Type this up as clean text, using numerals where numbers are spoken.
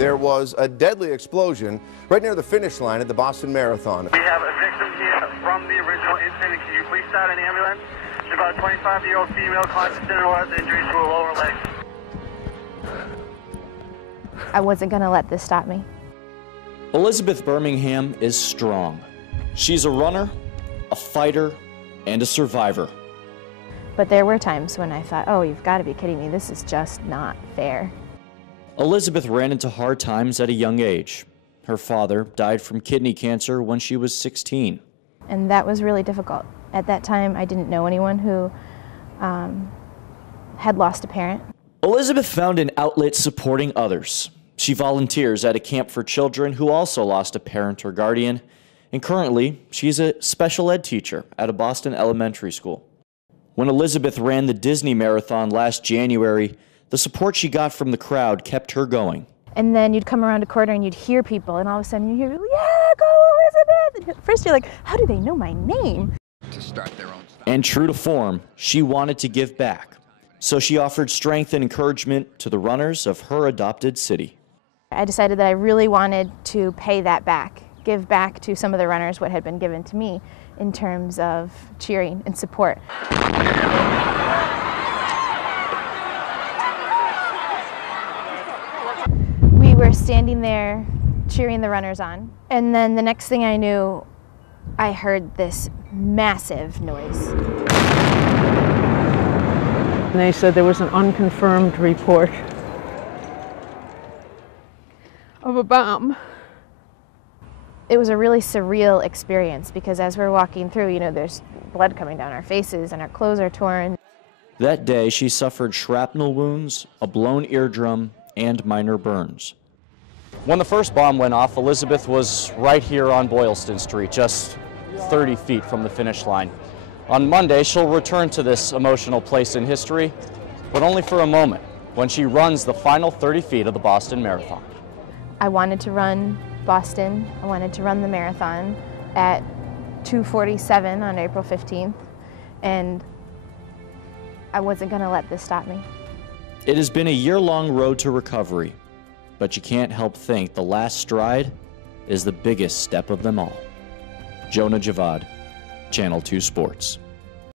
there was a deadly explosion right near the finish line at the Boston Marathon. We have a victim here from the original incident. Can you please start an ambulance? She's about a 25-year-old female conscious and has injuries to her lower leg. I wasn't going to let this stop me. Elizabeth Birmingham is strong. She's a runner, a fighter, and a survivor. But there were times when I thought, oh, you've got to be kidding me. This is just not fair. Elizabeth ran into hard times at a young age. Her father died from kidney cancer when she was 16. And that was really difficult. At that time, I didn't know anyone who had lost a parent. Elizabeth found an outlet supporting others. She volunteers at a camp for children who also lost a parent or guardian, and currently she's a special ed teacher at a Boston elementary school. When Elizabeth ran the Disney Marathon last January, the support she got from the crowd kept her going. And then you'd come around a corner and you'd hear people, and all of a sudden you hear, yeah, go Elizabeth! And at first you're like, how do they know my name? To start their own stuff. And true to form, she wanted to give back. So she offered strength and encouragement to the runners of her adopted city. I decided that I really wanted to pay that back, give back to some of the runners what had been given to me in terms of cheering and support. We were standing there cheering the runners on, and then the next thing I knew, I heard this massive noise. And they said there was an unconfirmed report of a bomb. It was a really surreal experience because as we're walking through, you know, there's blood coming down our faces and our clothes are torn. That day, she suffered shrapnel wounds, a blown eardrum, and minor burns. When the first bomb went off, Elizabeth was right here on Boylston Street, just 30 feet from the finish line. On Monday, she'll return to this emotional place in history, but only for a moment, when she runs the final 30 feet of the Boston Marathon. I wanted to run Boston. I wanted to run the marathon at 2:47 on April 15th, and I wasn't going to let this stop me. It has been a year-long road to recovery, but you can't help think the last stride is the biggest step of them all. Jonah Javad, Channel 2 Sports.